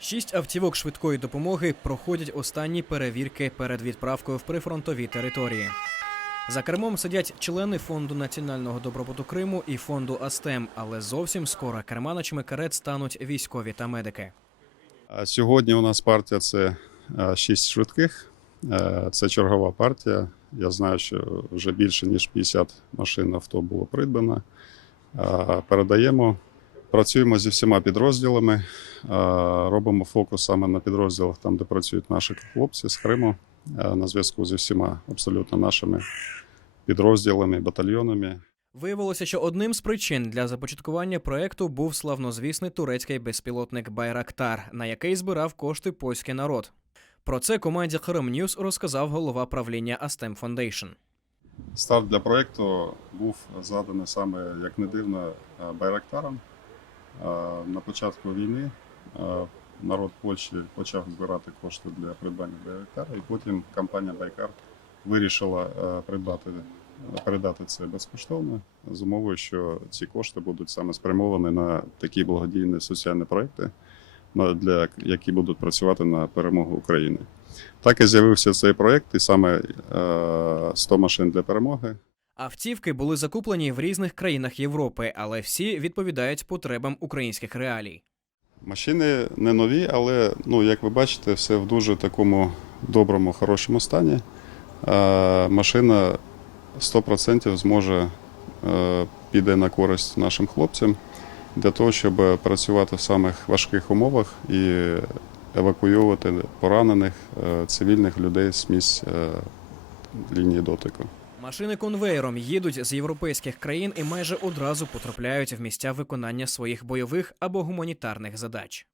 6 автівок швидкої допомоги проходять останні перевірки перед відправкою в прифронтові території. За кермом сидять члени Фонду національного добробуту Криму і фонду Астем, але зовсім скоро керманичами карет стануть військові та медики. Сьогодні у нас партія – це 6 швидких. Це чергова партія. Я знаю, що вже більше ніж 50 машин авто було придбано. Передаємо. Працюємо зі всіма підрозділами, робимо фокус саме на підрозділах, там, де працюють наші хлопці з Криму, на зв'язку зі всіма абсолютно нашими підрозділами, батальйонами. Виявилося, що одним з причин для започаткування проекту був славнозвісний турецький безпілотник «Байрактар», на який збирав кошти польський народ. Про це команді Крим Ньюс розказав голова правління Астем Фондейшн. Старт для проекту був заданий саме, як не дивно, «Байрактаром». На початку війни народ Польщі почав збирати кошти для придбання «Байрактара», і потім компанія «Байкар» вирішила передати це безкоштовно, з умовою, що ці кошти будуть саме спрямовані на такі благодійні соціальні проекти, які будуть працювати на перемогу України. Так і з'явився цей проект, і саме 100 машин для перемоги. Автівки були закуплені в різних країнах Європи, але всі відповідають потребам українських реалій. Машини не нові, але, як ви бачите, все в дуже такому доброму, хорошому стані. Машина 100% зможе піде на користь нашим хлопцям для того, щоб працювати в самих важких умовах і евакуювати поранених цивільних людей з місць лінії дотику. Машини конвеєром їдуть з європейських країн і майже одразу потрапляють в місця виконання своїх бойових або гуманітарних задач.